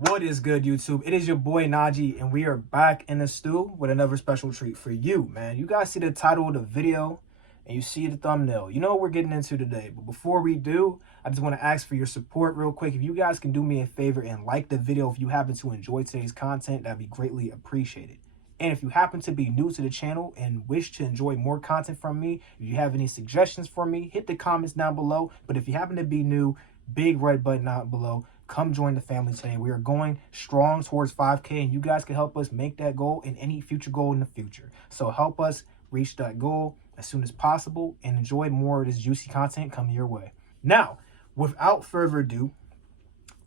What is good, YouTube? It is your boy Najee, and we are back in the stew with another special treat for you, man. You guys see the title of the video, and you see the thumbnail. You know what we're getting into today. But before we do, I just want to ask for your support real quick. If you guys can do me a favor and like the video if you happen to enjoy today's content, that'd be greatly appreciated. And if you happen to be new to the channel and wish to enjoy more content from me, if you have any suggestions for me, hit the comments down below. But if you happen to be new, big red button down below. Come join the family today. We are going strong towards 5K, and you guys can help us make that goal and any future goal in the future. So help us reach that goal as soon as possible and enjoy more of this juicy content coming your way. Now, without further ado,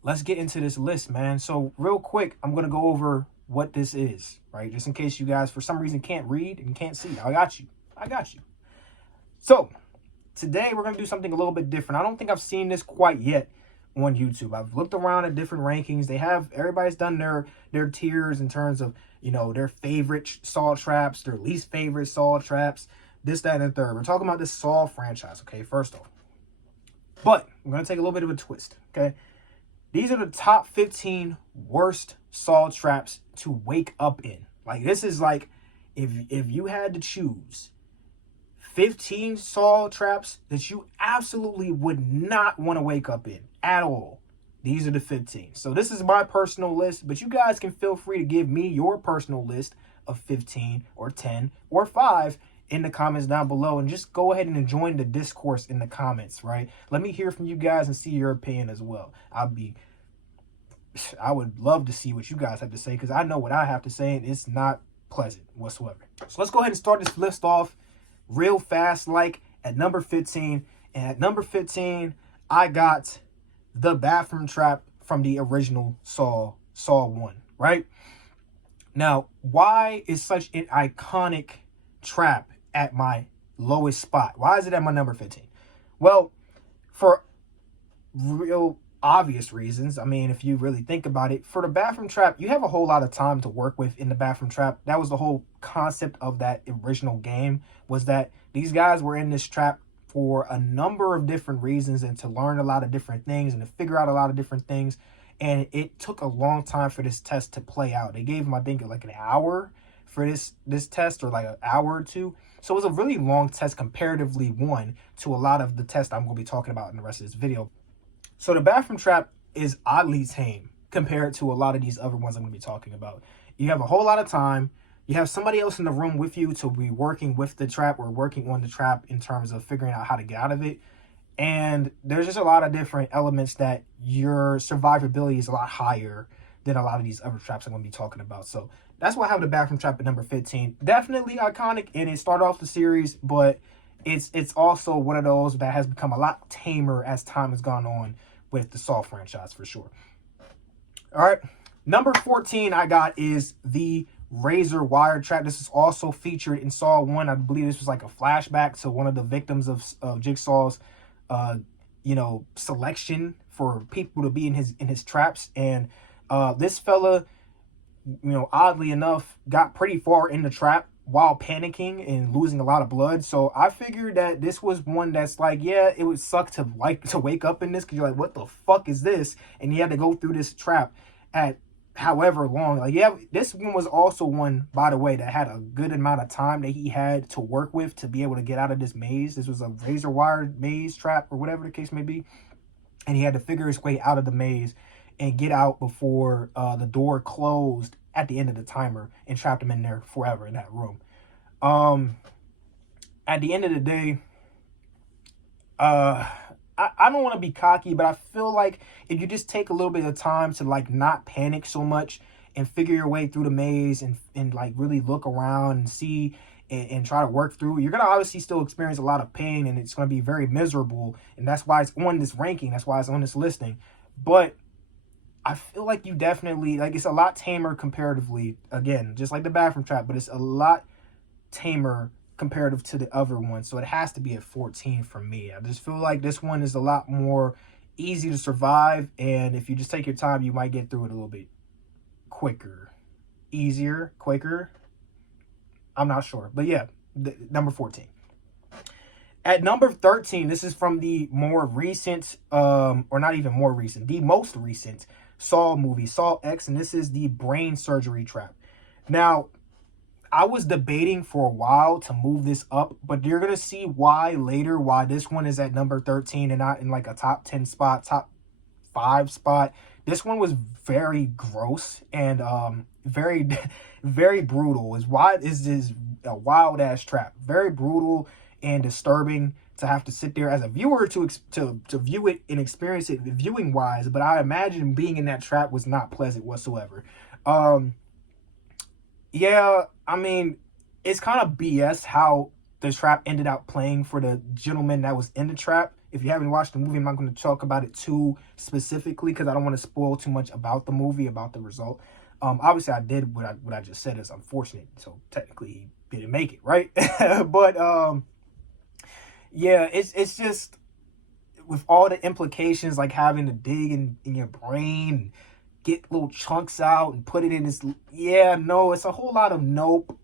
let's get into this list, man. So real quick, I'm going to go over what this is, right? Just in case you guys, for some reason, can't read and can't see. I got you. So today, we're going to do something a little bit different. I don't think I've seen this quite yet on YouTube. I've looked around at different rankings. Everybody's done their tiers in terms of, you know, their favorite Saw traps, their least favorite Saw traps, this, that, and the third. We're talking about this Saw franchise, okay, first off. But we're going to take a little bit of a twist, okay? These are the top 15 worst Saw traps to wake up in. Like, this is like, if you had to choose 15 Saw traps that you absolutely would not want to wake up in at all, these are the 15. So this is my personal list, but you guys can feel free to give me your personal list of 15 or 10 or 5 in the comments down below, and just go ahead and join the discourse in the comments, right? Let me hear from you guys and see your opinion as well. I would love to see what you guys have to say, because I know what I have to say, and it's not pleasant whatsoever. So let's go ahead and start this list off real fast, like at number 15. And at number 15, I got the bathroom trap from the original Saw 1, right? Now, why is such an iconic trap at my lowest spot? Why is it at my number 15? Well, for real obvious reasons. I mean, if you really think about it, for the bathroom trap, you have a whole lot of time to work with in the bathroom trap. That was the whole concept of that original game, was that these guys were in this trap for a number of different reasons and to learn a lot of different things and to figure out a lot of different things. And it took a long time for this test to play out. They gave them, I think, like an hour for this test, or like an hour or two. So it was a really long test, comparatively one, to a lot of the tests I'm going to be talking about in the rest of this video. So the bathroom trap is oddly tame compared to a lot of these other ones I'm going to be talking about. You have a whole lot of time. You have somebody else in the room with you to be working with the trap or working on the trap in terms of figuring out how to get out of it. And there's just a lot of different elements that your survivability is a lot higher than a lot of these other traps I'm going to be talking about. So that's why I have the bathroom trap at number 15. Definitely iconic, and it started off the series, but it's also one of those that has become a lot tamer as time has gone on with the Saw franchise, for sure. All right, number 14 I got is the razor wire trap. This is also featured in Saw 1. I believe this was like a flashback to one of the victims of Jigsaw's selection for people to be in his traps. And this fella, oddly enough, got pretty far in the trap while panicking and losing a lot of blood. So I figured that this was one that's like, yeah, it would suck to wake up in this, because you're like, what the fuck is this? And you had to go through this trap at however long. Like, yeah, this one was also one, by the way, that had a good amount of time that he had to work with to be able to get out of this maze. This was a razor wire maze trap, or whatever the case may be, and he had to figure his way out of the maze and get out before the door closed at the end of the timer and trapped him in there forever in that room. At the end of the day, I don't want to be cocky, but I feel like if you just take a little bit of time to like not panic so much and figure your way through the maze and like really look around and see and try to work through, you're going to obviously still experience a lot of pain, and it's going to be very miserable. And that's why it's on this ranking. That's why it's on this listing. But I feel like you definitely, like, it's a lot tamer comparatively, again, just like the bathroom trap, but it's a lot tamer comparative to the other one. So it has to be at 14 for me. I just feel like this one is a lot more easy to survive, and if you just take your time, you might get through it a little bit quicker. Easier, quicker. I'm not sure. But yeah, number 14. At number 13, this is from the more recent, or not even more recent, the most recent Saw movie, Saw X, and this is the brain surgery trap. Now, I was debating for a while to move this up, but you're going to see why later, why this one is at number 13 and not in like a top 10 spot, top 5 spot. This one was very gross and very, very brutal. Why is this a wild ass trap? Very brutal and disturbing to have to sit there as a viewer to view it and experience it viewing wise. But I imagine being in that trap was not pleasant whatsoever. Yeah, I mean, it's kind of BS how the trap ended up playing for the gentleman that was in the trap. If you haven't watched the movie, I'm not going to talk about it too specifically because I don't want to spoil too much about the movie, about the result. Obviously, I did what I just said is unfortunate, so technically he didn't make it, right? But yeah, it's just with all the implications, like having to dig in your brain, get little chunks out and put it in this. Yeah, no, it's a whole lot of nope.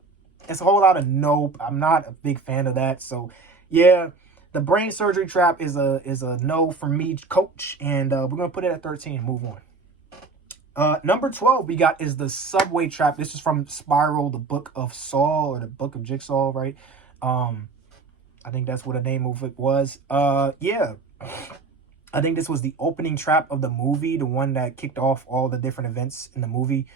It's a whole lot of nope. I'm not a big fan of that. So yeah, the brain surgery trap is a no for me, coach. And we're going to put it at 13 and move on. Number 12 we got is the subway trap. This is from Spiral, the Book of Saw, or the Book of Jigsaw, right? I think that's what the name of it was. Yeah. I think this was the opening trap of the movie, the one that kicked off all the different events in the movie.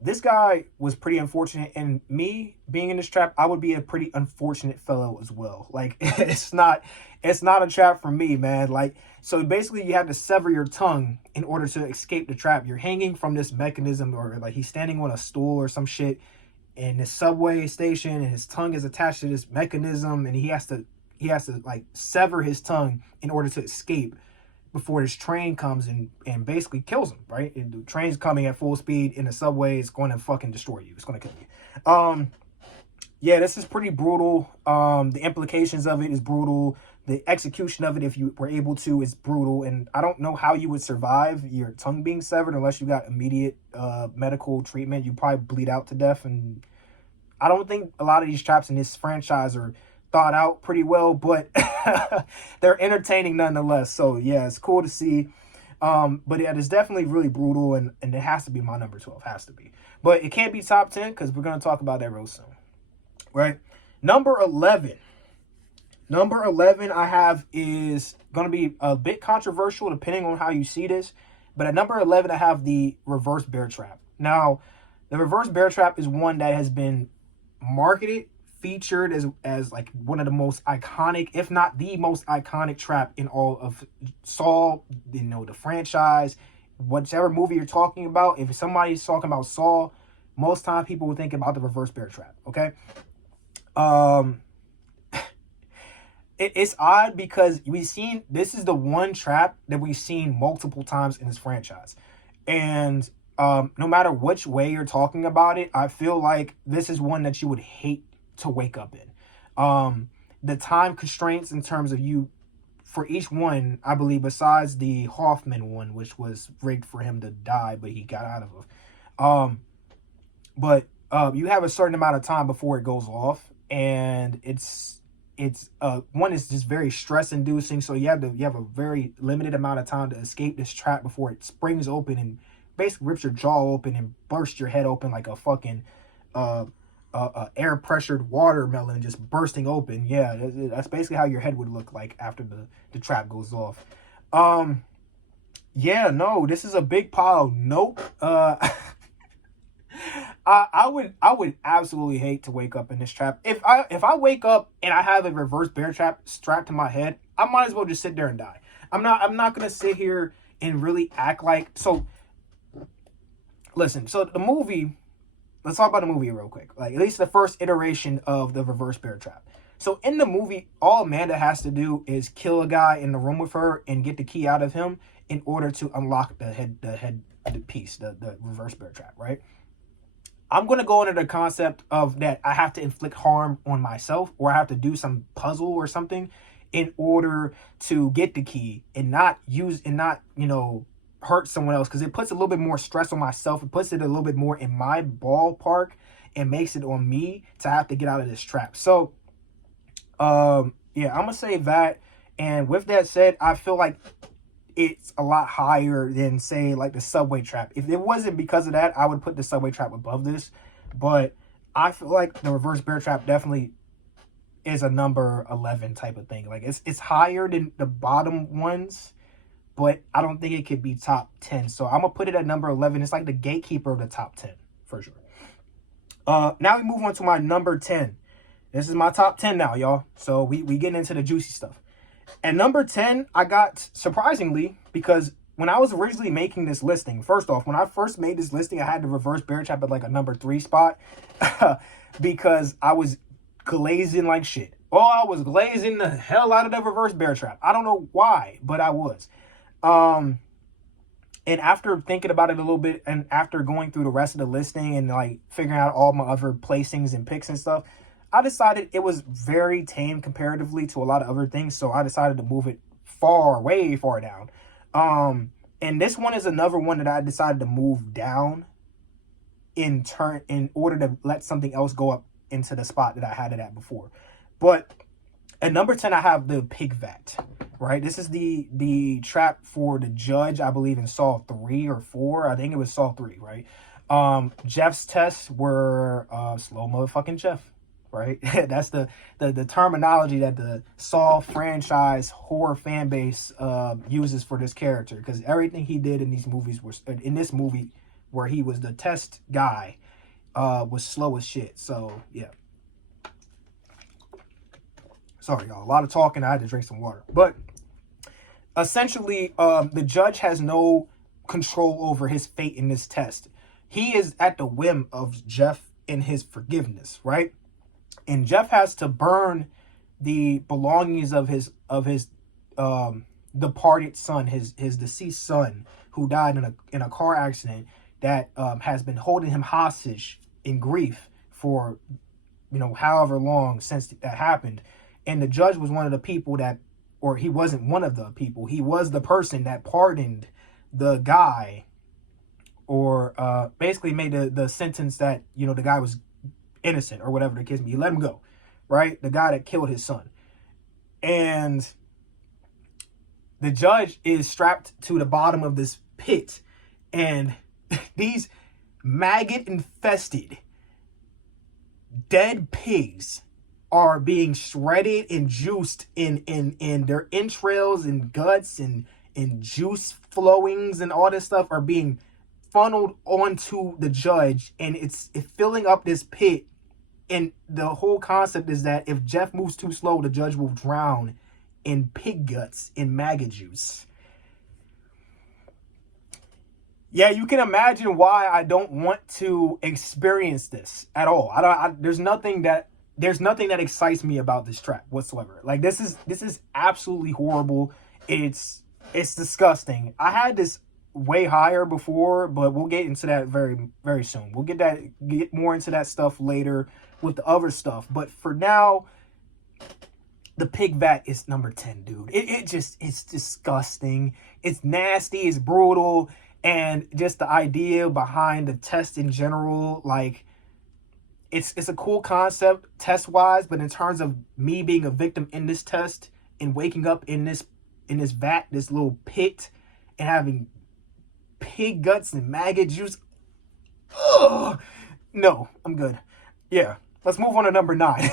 This guy was pretty unfortunate, and me being in this trap, I would be a pretty unfortunate fellow as well. Like, it's not a trap for me, man. Like, so basically you have to sever your tongue in order to escape the trap. You're hanging from this mechanism, or like he's standing on a stool or some shit in this subway station, and his tongue is attached to this mechanism, and he has to like sever his tongue in order to escape before this train comes and basically kills him, right? And the train's coming at full speed in the subway. It's going to fucking destroy you. It's going to kill you. Yeah, this is pretty brutal. The implications of it is brutal. The execution of it, if you were able to, is brutal. And I don't know how you would survive your tongue being severed unless you got immediate medical treatment. You probably bleed out to death. And I don't think a lot of these traps in this franchise are thought out pretty well, but they're entertaining nonetheless. So yeah, it's cool to see. But yeah, it's definitely really brutal, and it has to be my number 12. Has to be. But it can't be top 10 because we're going to talk about that real soon. Right? Number 11. Number 11 I have is going to be a bit controversial depending on how you see this. But at number 11, I have the reverse bear trap. Now, the reverse bear trap is one that has been marketed, featured as like one of the most iconic, if not the most iconic trap in all of Saw, you know, the franchise. Whichever movie you're talking about, if somebody's talking about Saw, most times people will think about the reverse bear trap, okay? It's odd because this is the one trap that we've seen multiple times in this franchise. And no matter which way you're talking about it, I feel like this is one that you would hate to wake up in. The time constraints in terms of you for each one, I believe, besides the Hoffman one, which was rigged for him to die, but he got out of it. But you have a certain amount of time before it goes off, and it's one is just very stress inducing. So you have a very limited amount of time to escape this trap before it springs open and basically rips your jaw open and bursts your head open like a fucking air pressured watermelon just bursting open. Yeah, that's basically how your head would look like after the trap goes off. Yeah, no, this is a big pile. Nope. I would absolutely hate to wake up in this trap. If I wake up and I have a reverse bear trap strapped to my head, I might as well just sit there and die. I'm not gonna sit here and really act like. So listen, so the movie, let's talk about the movie real quick. Like, at least the first iteration of the reverse bear trap. So in the movie, all Amanda has to do is kill a guy in the room with her and get the key out of him in order to unlock the piece, the reverse bear trap, right? I'm going to go into the concept of that I have to inflict harm on myself, or I have to do some puzzle or something in order to get the key and not, hurt someone else, because it puts a little bit more stress on myself. It puts it a little bit more in my ballpark and makes it on me to have to get out of this trap. So, yeah, I'm going to say that. And with that said, I feel like it's a lot higher than, say, like the subway trap. If it wasn't because of that, I would put the subway trap above this. But I feel like the reverse bear trap definitely is a number 11 type of thing. Like it's higher than the bottom ones, but I don't think it could be top 10. So I'm gonna put it at number 11. It's like the gatekeeper of the top 10 for sure. Now we move on to my number 10. This is my top 10 now, y'all. So we getting into the juicy stuff. At number 10, I got, surprisingly, because when I was originally making this listing, first off, when I first made this listing, I had the reverse bear trap at like a number 3 spot because I was glazing like shit. Oh, I was glazing the hell out of the reverse bear trap. I don't know why, but I was. And after thinking about it a little bit, and after going through the rest of the listing and like figuring out all my other placings and picks and stuff, I decided it was very tame comparatively to a lot of other things. So I decided to move it way far down. And this one is another one that I decided to move down in order to let something else go up into the spot that I had it at before. But at number 10, I have the pig vat, right? This is the trap for the judge, I believe, in Saw 3 or 4. I think it was Saw 3, right? Jeff's tests were slow motherfucking Jeff, right? That's the terminology that the Saw franchise horror fan base uses for this character, because everything he did in these movies was, in this movie where he was the test guy, was slow as shit. So yeah. Sorry, y'all. A lot of talking. I had to drink some water. But essentially, the judge has no control over his fate in this test. He is at the whim of Jeff in his forgiveness, right? And Jeff has to burn the belongings of his departed son, his deceased son, who died in a car accident that has been holding him hostage in grief for, however long since that happened. And the judge was one of the people that, or he wasn't one of the people, he was the person that pardoned the guy, or basically made the sentence that, the guy was innocent or whatever the case may be. He let him go, right? The guy that killed his son. And the judge is strapped to the bottom of this pit, and these maggot-infested dead pigs are being shredded and juiced in their entrails and guts and juice flowings and all this stuff are being funneled onto the judge, and it's filling up this pit. And the whole concept is that if Jeff moves too slow, the judge will drown in pig guts and maggot juice. Yeah, you can imagine why I don't want to experience this at all. There's nothing that excites me about this trap whatsoever. Like this is absolutely horrible. It's disgusting. I had this way higher before, but we'll get into that very, very soon. We'll get more into that stuff later with the other stuff. But for now, the pig vat is number 10, dude. It's disgusting. It's nasty. It's brutal. And just the idea behind the test in general, like, it's a cool concept test-wise, but in terms of me being a victim in this test and waking up in this vat, this little pit, and having pig guts and maggot juice, ugh, no, I'm good. Yeah, let's move on to number 9.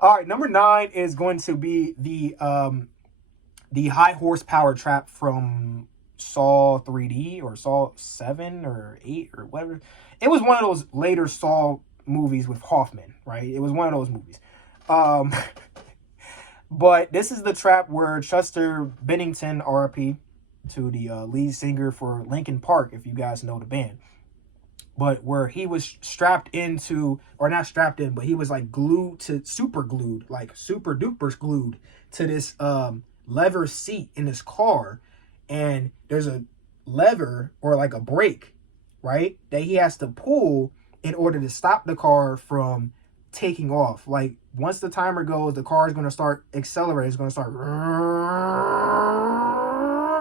All right, number 9 is going to be the high horsepower trap from Saw 3D or Saw 7 or 8 or whatever. It was one of those later Saw movies with Hoffman, right? It was one of those movies. But this is the trap where Chester Bennington, RIP, to the lead singer for Linkin Park, if you guys know the band. But where he was strapped into, or not strapped in, but he was like super glued, like super duper glued to this leather seat in his car. And there's a lever or like a brake, right, that he has to pull in order to stop the car from taking off. Like once the timer goes, the car is going to start accelerating. It's going to start,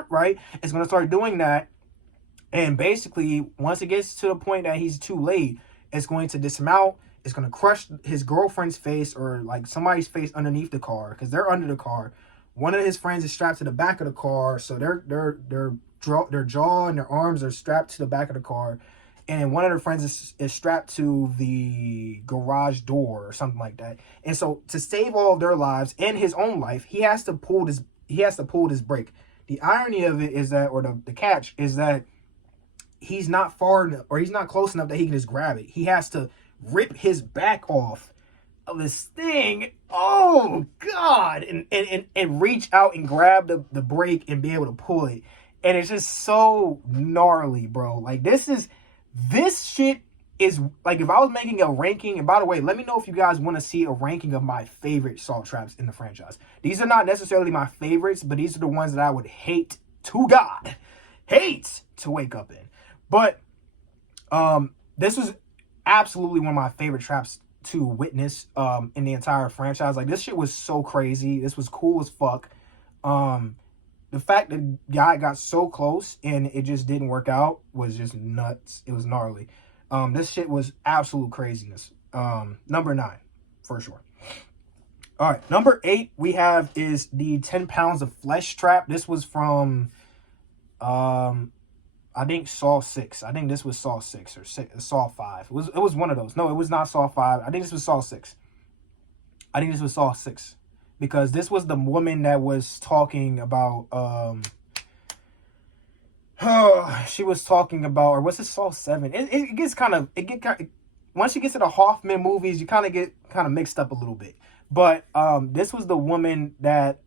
right? It's going to start doing that. And basically, once it gets to the point that he's too late, it's going to dismount. It's going to crush his girlfriend's face or like somebody's face underneath the car, because they're under the car, One of his friends is strapped to the back of the car, so their jaw and their arms are strapped to the back of the car, and one of their friends is strapped to the garage door or something like that. And so to save all of their lives and his own life, he has to pull this brake. The irony of it is that, or the catch is that he's not far enough, or he's not close enough that he can just grab it. He has to rip his back off of this thing. Oh God. And reach out and grab the brake and be able to pull it. And it's just so gnarly, bro. Like this shit is like, if I was making a ranking, and by the way, let me know if you guys want to see a ranking of my favorite Saw traps in the franchise. These are not necessarily my favorites, but these are the ones that I would hate to wake up in. But this was absolutely one of my favorite traps to witness in the entire franchise. Like, this shit was so crazy. This was cool as fuck. The fact that the guy got so close and it just didn't work out was just nuts. It was gnarly. This shit was absolute craziness. Number 9, for sure. All right, number 8 we have is the 10 pounds of flesh trap. This was from I think Saw 6. I think this was Saw 6 or Saw 5. It was one of those. No, it was not Saw 5. I think this was Saw 6. I think this was Saw 6. Because this was the woman that was talking about she was talking about, or was it Saw 7? It gets kind of once you get to the Hoffman movies, you kind of get mixed up a little bit. But this was the woman that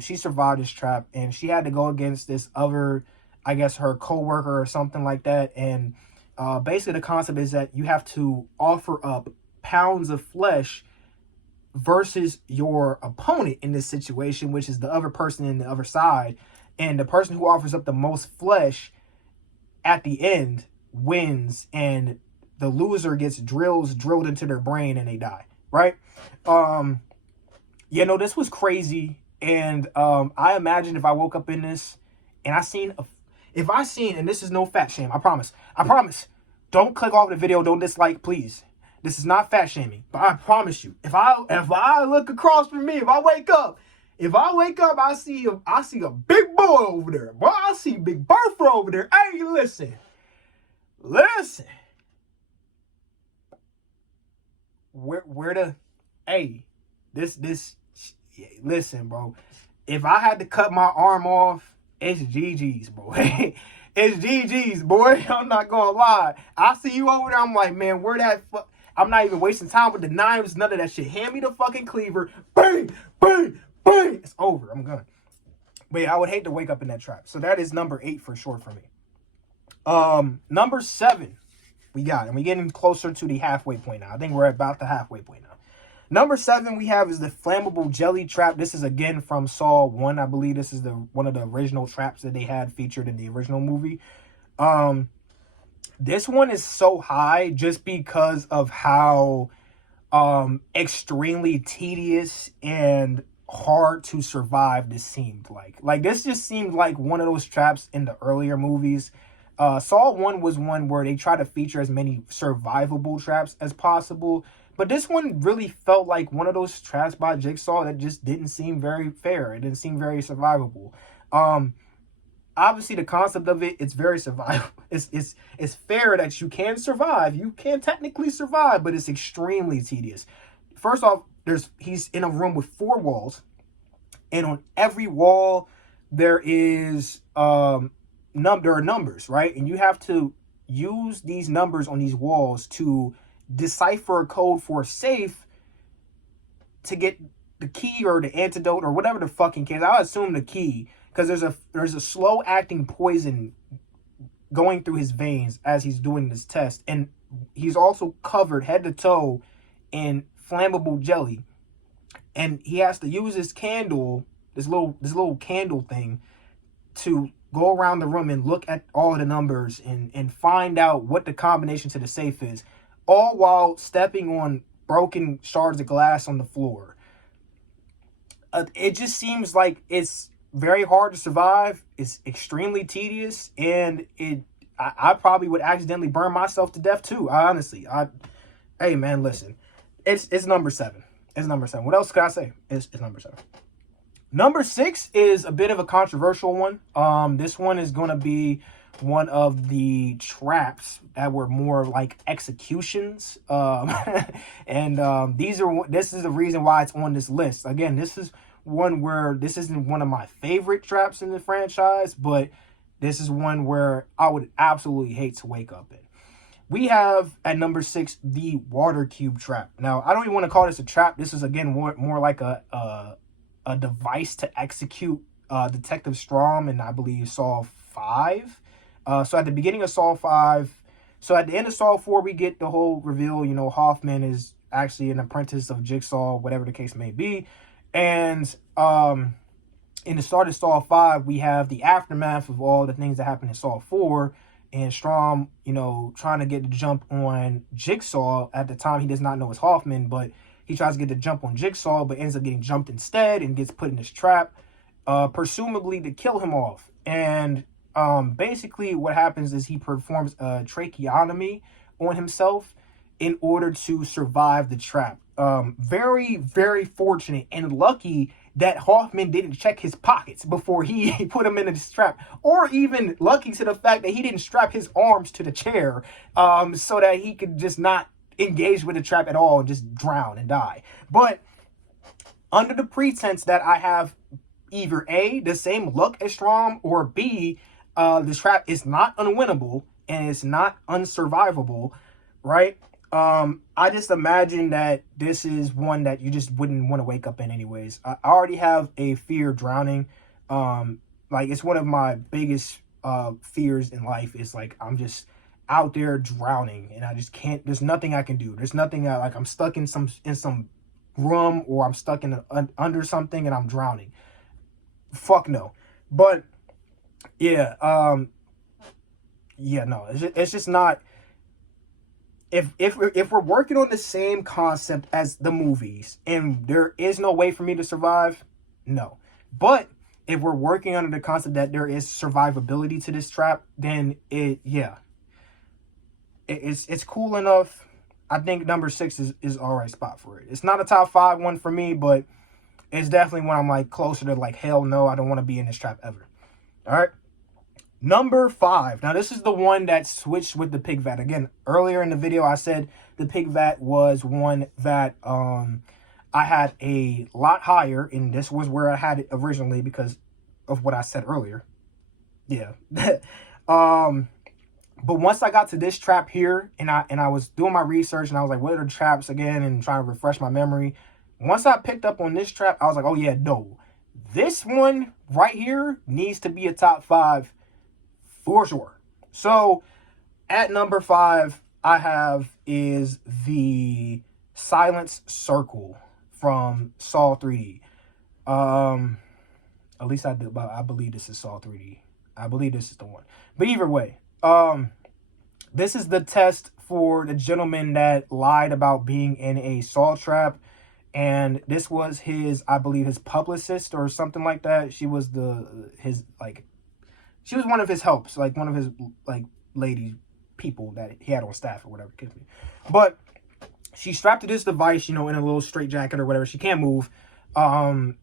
she survived this trap, and she had to go against this other, I guess, her co-worker or something like that. And basically the concept is that you have to offer up pounds of flesh versus your opponent in this situation, which is the other person in the other side. And the person who offers up the most flesh at the end wins, and the loser gets drills drilled into their brain and they die, right? You know, this was crazy. And I imagine if I woke up in this and and this is no fat shame, I promise, don't click off the video, don't dislike, please. This is not fat shaming, but I promise you, if I look across from me, if I wake up, I see a big boy over there. Boy, I see Big Bertha over there. Hey, listen. Listen, bro. If I had to cut my arm off, it's GG's, bro. It's GG's, boy. I'm not gonna lie. I see you over there. I'm like, man, where that fuck? I'm not even wasting time with the knives, none of that shit. Hand me the fucking cleaver. Bang, bang, bang. It's over. I'm gone. But yeah, I would hate to wake up in that trap. So that is number 8 for sure for me. Number 7 we got, and we're getting closer to the halfway point now. I think we're about the halfway point now. Number 7 we have is the flammable jelly trap. This is again from Saw 1. I believe this is one of the original traps that they had featured in the original movie. This one is so high just because of how extremely tedious and hard to survive this seemed like. Like, this just seemed like one of those traps in the earlier movies. Saw 1 was one where they try to feature as many survivable traps as possible. But this one really felt like one of those traps by Jigsaw that just didn't seem very fair. It didn't seem very survivable. Obviously, the concept of it, it's very survivable. It's fair that you can survive. You can technically survive, but it's extremely tedious. First off, he's in a room with 4 walls. And on every wall, there are numbers, right? And you have to use these numbers on these walls to decipher a code for a safe to get the key or the antidote or whatever the fucking case. I'll assume the key, because there's a slow acting poison going through his veins as he's doing this test, and he's also covered head to toe in flammable jelly, and he has to use his candle, this little candle thing, to go around the room and look at all of the numbers and find out what the combination to the safe is, all while stepping on broken shards of glass on the floor. It just seems like it's very hard to survive. It's extremely tedious, and I probably would accidentally burn myself to death too. Hey man, listen, it's number 7. It's number 7. What else could I say? It's number 7. Number 6 is a bit of a controversial one. This one is going to be one of the traps that were more like executions. And this is the reason why it's on this list. Again, this is one where this isn't one of my favorite traps in the franchise, but this is one where I would absolutely hate to wake up in. We have at number 6 the water cube trap. Now, I don't even want to call this a trap. This is again more like a device to execute Detective Strom in, I believe, Saw 5. So at the beginning of Saw 5, so at the end of Saw 4, we get the whole reveal, you know, Hoffman is actually an apprentice of Jigsaw, whatever the case may be. And in the start of Saw 5, we have the aftermath of all the things that happened in Saw 4. And Strom, you know, trying to get the jump on Jigsaw. At the time, he does not know it's Hoffman, but he tries to get the jump on Jigsaw, but ends up getting jumped instead and gets put in this trap, presumably to kill him off. And basically what happens is he performs a tracheotomy on himself in order to survive the trap. Very, very fortunate and lucky that Hoffman didn't check his pockets before he put him in this trap, or even lucky to the fact that he didn't strap his arms to the chair so that he could just not engage with the trap at all and just drown and die. But under the pretense that I have either A, the same luck as Strom, or B, the trap is not unwinnable and it's not unsurvivable, right? I just imagine that this is one that you just wouldn't want to wake up in anyways. I already have a fear of drowning. Like, it's one of my biggest fears in life. Is like, I'm just out there drowning and I just can't, there's nothing I can do. There's nothing like I'm stuck in some room, or I'm stuck in under something and I'm drowning. Fuck no. But yeah, no, it's just not. If we're working on the same concept as the movies and there is no way for me to survive, no. But if we're working under the concept that there is survivability to this trap, then it's cool enough. I think number 6 is all right spot for it. It's not a top 5 one for me, but it's definitely when I'm like closer to like, hell no, I don't want to be in this trap ever. All right. Number 5. Now, this is the one that switched with the pig vat. Again, earlier in the video, I said the pig vat was one that I had a lot higher, and this was where I had it originally because of what I said earlier. Yeah. But once I got to this trap here, and I was doing my research, and I was like, what are the traps again, and trying to refresh my memory. Once I picked up on this trap, I was like, oh yeah, no. This one right here needs to be a top 5 for sure. So at number 5, I have is the Silence Circle from Saw 3D. At least I believe this is Saw 3D. I believe this is the one. But either way, this is the test for the gentleman that lied about being in a Saw trap. And this was his, I believe, his publicist or something like that. She was she was one of his helps, like one of his like lady people that he had on staff or whatever. But she strapped to this device, you know, in a little straitjacket or whatever. She can't move. And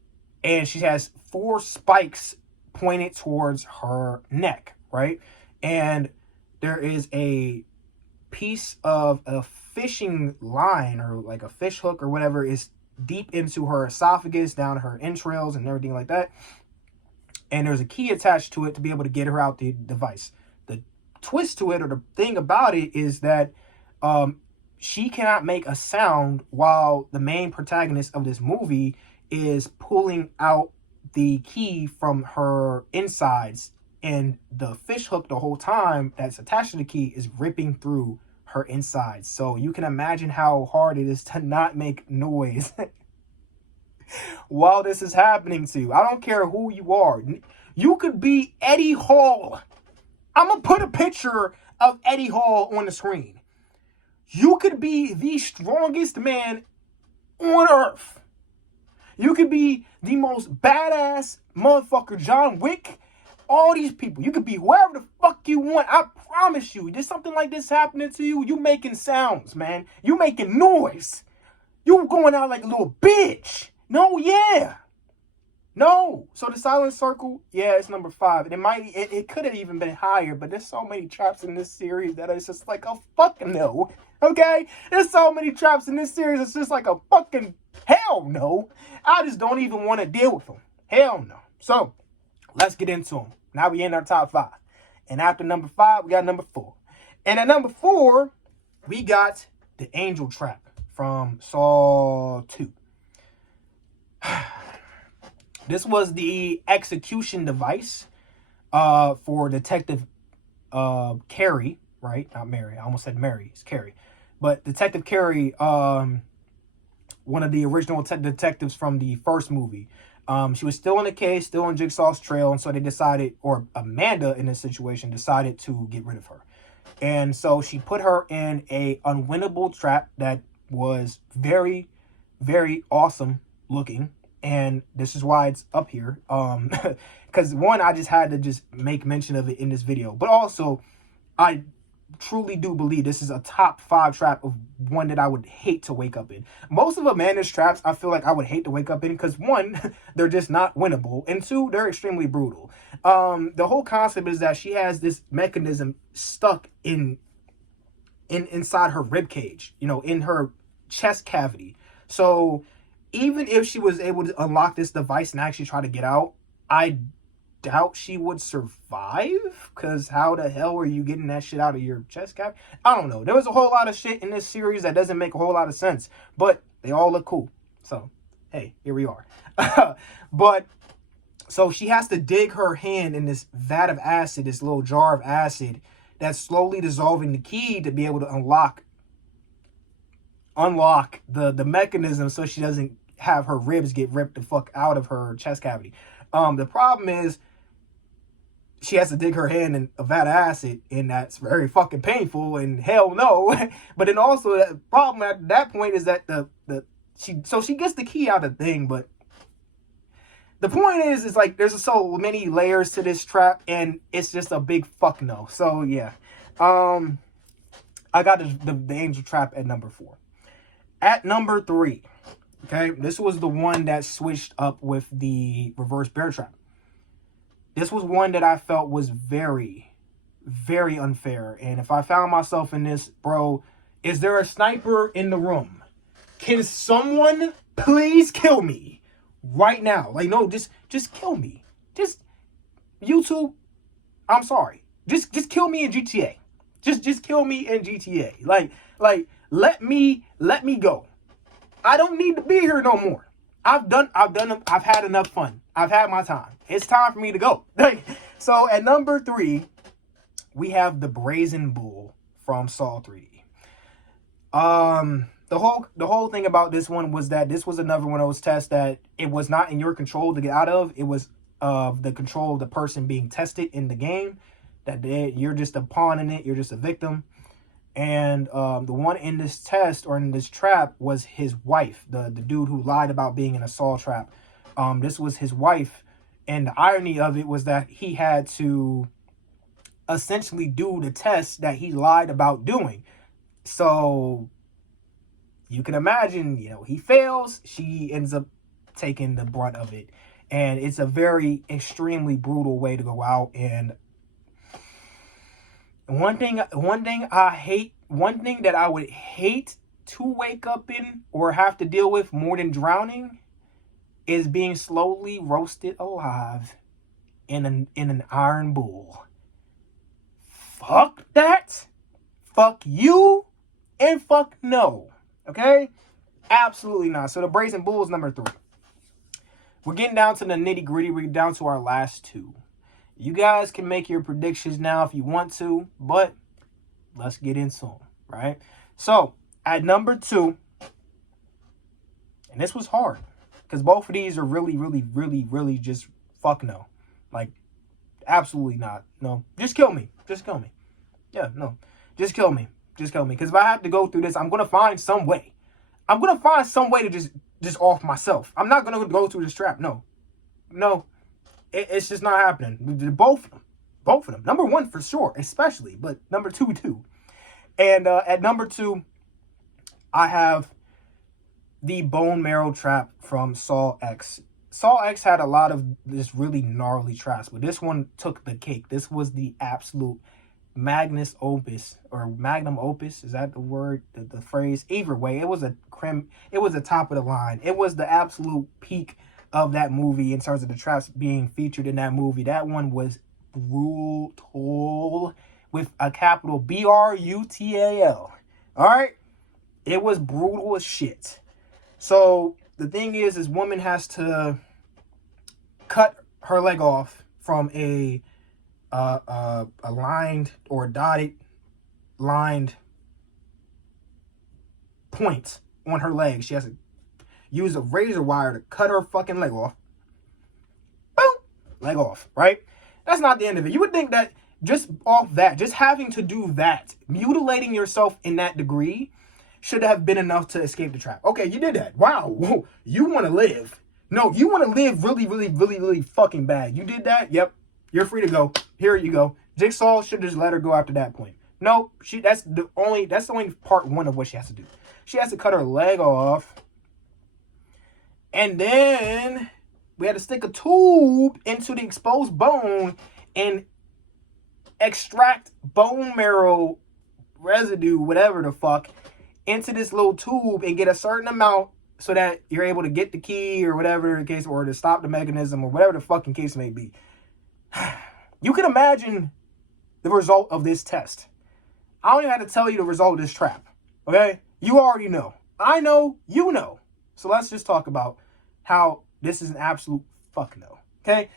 she has 4 spikes pointed towards her neck, right? And there is a piece of a fishing line or like a fish hook or whatever is deep into her esophagus, down her entrails and everything like that. And there's a key attached to it to be able to get her out the device. The twist to it, or the thing about it, is that she cannot make a sound while the main protagonist of this movie is pulling out the key from her insides. And the fish hook the whole time that's attached to the key is ripping through her insides. So you can imagine how hard it is to not make noise while this is happening to you. I don't care who you are. You could be Eddie Hall. I'm going to put a picture of Eddie Hall on the screen. You could be the strongest man on earth. You could be the most badass motherfucker, John Wick. All these people. You could be whoever the fuck you want. I promise you. There's something like this happening to you. You making sounds, man. You making noise. You going out like a little bitch. No, yeah. No. So the Silent Circle, yeah, it's number 5. And it could have even been higher, but there's so many traps in this series that it's just like a fucking no. Okay? There's so many traps in this series, it's just like a fucking hell no. I just don't even want to deal with them. Hell no. So, let's get into them. Now we in our top 5. And after number 5, we got number 4. And at number 4, we got the Angel Trap from Saw 2. This was the execution device for Detective Carey, right? Not Mary. I almost said Mary. It's Carey. But Detective Carey, one of the original detectives from the first movie. She was still in the case, still on Jigsaw's trail, and so they decided, or Amanda in this situation, decided to get rid of her. And so she put her in a unwinnable trap that was very, very awesome looking. And this is why it's up here. Because one, I just had to just make mention of it in this video. But also, I truly do believe this is a top 5 trap of one that I would hate to wake up in. Most of Amanda's traps, I feel like I would hate to wake up in because one, they're just not winnable. And two, they're extremely brutal. The whole concept is that she has this mechanism stuck inside her rib cage, you know, in her chest cavity. So even if she was able to unlock this device and actually try to get out, I doubt she would survive, because how the hell are you getting that shit out of your chest cavity? I don't know. There was a whole lot of shit in this series that doesn't make a whole lot of sense, but they all look cool. So, hey, here we are. But, so she has to dig her hand in this vat of acid, this little jar of acid, that's slowly dissolving the key to be able to unlock the mechanism so she doesn't have her ribs get ripped the fuck out of her chest cavity. The problem is she has to dig her hand in a vat of acid, and that's very fucking painful, and hell no. But then also the problem at that point is that she gets the key out of the thing, but the point is like there's so many layers to this trap, and it's just a big fuck no. So yeah, I got the Angel Trap at number 4. At number 3, okay, this was the one that switched up with the reverse bear trap. This was one that I felt was very, very unfair. And if I found myself in this, bro, is there a sniper in the room? Can someone please kill me right now? Like, no, just kill me. Just, YouTube, I'm sorry. Just kill me in GTA. Just kill me in GTA. Like, let me go. I don't need to be here no more. I've had enough fun. I've had my time. It's time for me to go. So at number 3, we have the Brazen Bull from Saw 3D. The whole thing about this one was that this was another one of those tests that it was not in your control to get out of. It was the control of the person being tested in the game. That you're just a pawn in it. You're just a victim. And the one in this test or in this trap was his wife, the dude who lied about being in a Saw trap. This was his wife. And the irony of it was that he had to essentially do the test that he lied about doing. So you can imagine, you know, he fails. She ends up taking the brunt of it. And it's a very extremely brutal way to go out. And one thing that I would hate to wake up in or have to deal with more than drowning is being slowly roasted alive in an iron bull. Fuck that. Fuck you. And fuck no. Okay? Absolutely not. So the Brazen Bull is number 3. We're getting down to the nitty gritty. We're down to our last 2. You guys can make your predictions now if you want to, but let's get into them, right? So, at number 2, and this was hard, because both of these are really, really, really, really just fuck no. Like, absolutely not. No, just kill me. Just kill me. Yeah, no. Just kill me. Just kill me. Because if I have to go through this, I'm going to find some way. I'm going to find some way to just off myself. I'm not going to go through this trap. No. No. It's just not happening. Both of them. Number 1 for sure, especially, but number 2 too. And at number 2, I have the Bone Marrow Trap from Saw X. Saw X had a lot of this really gnarly traps, but this one took the cake. This was the absolute magnus opus, or magnum opus. Is that the word, the phrase? Either way, it was a top of the line. It was the absolute peak of that movie in terms of the traps being featured in that movie. That one was brutal, with a capital BRUTAL. All right, it was brutal as shit. So the thing is woman has to cut her leg off from a lined or dotted lined point on her leg. She has to use a razor wire to cut her fucking leg off. Boom, leg off, right? That's not the end of it. You would think that just off that, just having to do that, mutilating yourself in that degree should have been enough to escape the trap. Okay, you did that. Wow, whoa, you want to live. No, you want to live really, really, really, really fucking bad. You did that? Yep. You're free to go. Here you go. Jigsaw should just let her go after that point. No, that's the only part one of what she has to do. She has to cut her leg off. And then we had to stick a tube into the exposed bone and extract bone marrow residue, whatever the fuck, into this little tube and get a certain amount so that you're able to get the key or whatever the case, or to stop the mechanism or whatever the fucking case may be. You can imagine the result of this test. I don't even have to tell you the result of this trap. Okay? You already know. I know, you know. So let's just talk about how this is an absolute fuck no. Okay?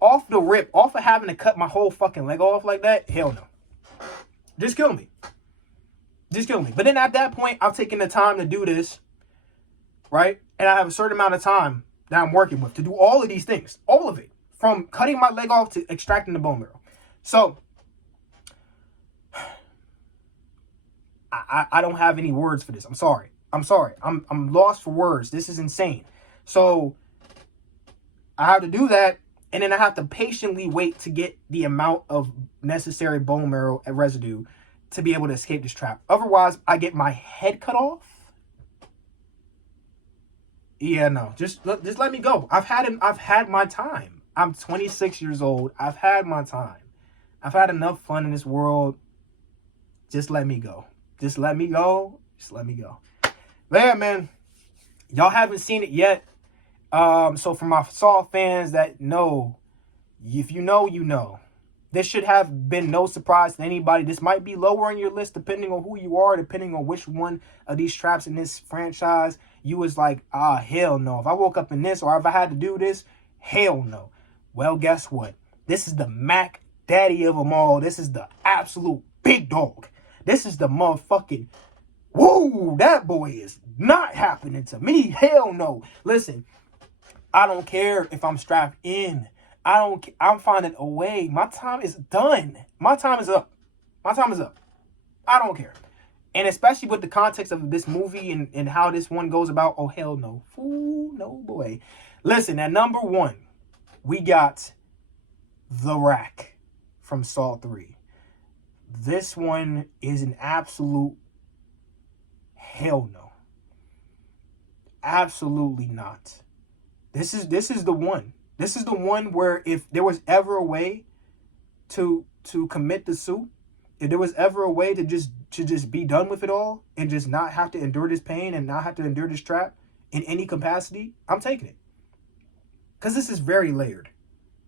Off the rip, off of having to cut my whole fucking leg off like that, hell no. Just kill me. Just kill me. But then at that point, I've taken the time to do this, right? And I have a certain amount of time that I'm working with to do all of these things. All of it. From cutting my leg off to extracting the bone marrow. So, I don't have any words for this. I'm sorry. I'm lost for words. This is insane. So, I have to do that. And then I have to patiently wait to get the amount of necessary bone marrow and residue to be able to escape this trap. Otherwise, I get my head cut off. Yeah, no. Just let me go. I've had my time. I'm 26 years old. I've had my time. I've had enough fun in this world. Just let me go. Just let me go. Just let me go. But yeah, man. Y'all haven't seen it yet. So for my Saw fans that know, if you know, you know. This should have been no surprise to anybody. This might be lower on your list depending on who you are, depending on which one of these traps in this franchise you was like, hell no. If I woke up in this, or if I had to do this, hell no. Well, guess what? This is the Mac Daddy of them all. This is the absolute big dog. This is the motherfucking, woo, that boy is not happening to me. Hell no. Listen, I don't care if I'm strapped in. I'm finding a way. My time is done. My time is up. My time is up. I don't care. And especially with the context of this movie and how this one goes about, oh, hell no. Ooh, no boy. Listen, at number one, we got The Rack from Saw 3. This one is an absolute hell no. Absolutely not. This is the one. This is the one where if there was ever a way to commit the suit, if there was ever a way to just be done with it all and just not have to endure this pain and not have to endure this trap in any capacity, I'm taking it. Because this is very layered.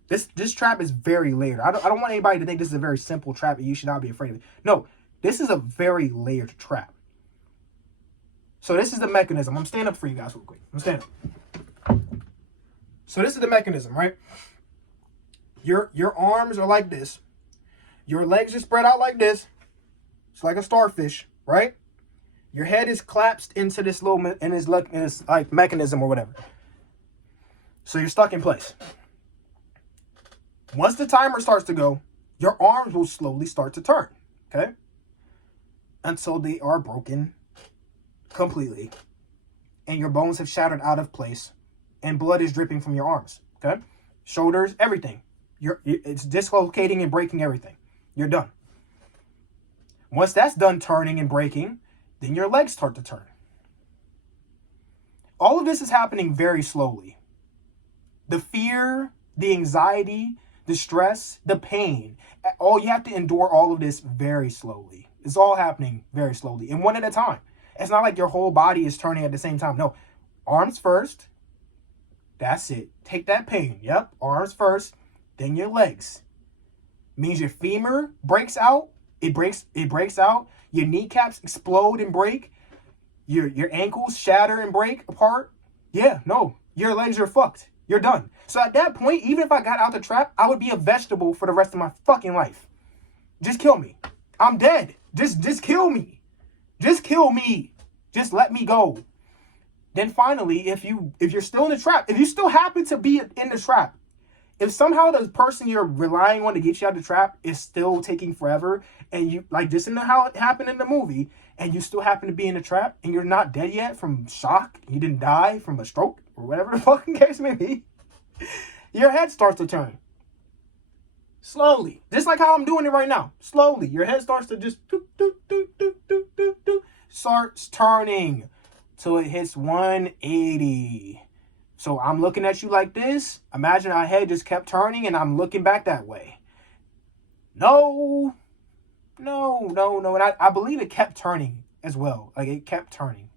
This trap is very layered. I don't want anybody to think this is a very simple trap and you should not be afraid of it. No, this is a very layered trap. So this is the mechanism. I'm standing up for you guys real quick. I'm standing up. So this is the mechanism, right? Your arms are like this. Your legs are spread out like this. It's like a starfish, right? Your head is collapsed into this little in this like mechanism or whatever. So you're stuck in place. Once the timer starts to go, your arms will slowly start to turn, okay? Until they are broken completely. And your bones have shattered out of place. And blood is dripping from your arms, okay? Shoulders, everything. It's dislocating and breaking everything. You're done. Once that's done turning and breaking, then your legs start to turn. All of this is happening very slowly. The fear, the anxiety, the stress, the pain. All you have to endure all of this very slowly. It's all happening very slowly and one at a time. It's not like your whole body is turning at the same time. No, arms first. That's it. Take that pain. Yep, arms first, then your legs. Means your femur breaks out. It breaks out. Your kneecaps explode and break. Your ankles shatter and break apart. Yeah, no, your legs are fucked. You're done. So at that point, even if I got out the trap, I would be a vegetable for the rest of my fucking life. Just kill me. I'm dead. Just kill me. Just kill me. Just let me go. Then finally, if you're still in the trap, if you still happen to be in the trap, if somehow the person you're relying on to get you out of the trap is still taking forever, and you, like this is how it happened in the movie, and you still happen to be in the trap, and you're not dead yet from shock, you didn't die from a stroke, or whatever the fucking case may be, your head starts to turn. Slowly. Just like how I'm doing it right now. Slowly. Your head starts to just starts turning till it hits 180. So I'm looking at you like this. Imagine our head just kept turning and I'm looking back that way. No. And I believe it kept turning as well. Like it kept turning.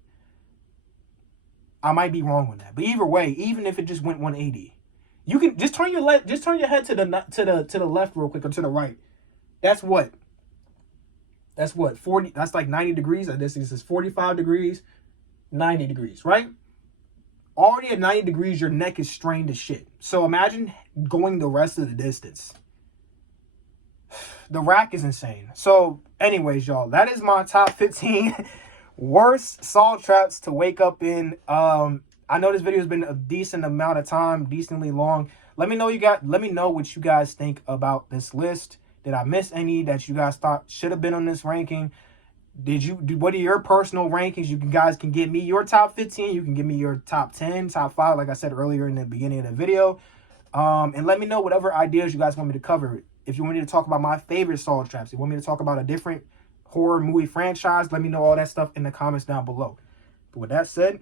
I might be wrong on that. But either way, even if it just went 180, you can just turn your head to the left real quick or to the right. That's what 40, that's like 90 degrees. This is 45 degrees, 90 degrees, right? Already at 90 degrees, your neck is strained as shit. So imagine going the rest of the distance. The rack is insane. So anyways, y'all, that is my top 15 worst saw traps to wake up in. I know this video has been a decent amount of time, decently long. Let me know what you guys think about this list. Did I miss any that you guys thought should have been on this ranking? What are your personal rankings? You guys can give me your top 15. You can give me your top 10, top 5, like I said earlier in the beginning of the video. And let me know whatever ideas you guys want me to cover. If you want me to talk about my favorite saw traps, if you want me to talk about a different horror movie franchise, let me know all that stuff in the comments down below. But with that said,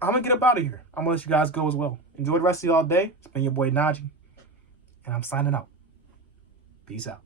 I'm going to get up out of here. I'm going to let you guys go as well. Enjoy the rest of y'all day. It's been your boy Najee, and I'm signing out. Peace out.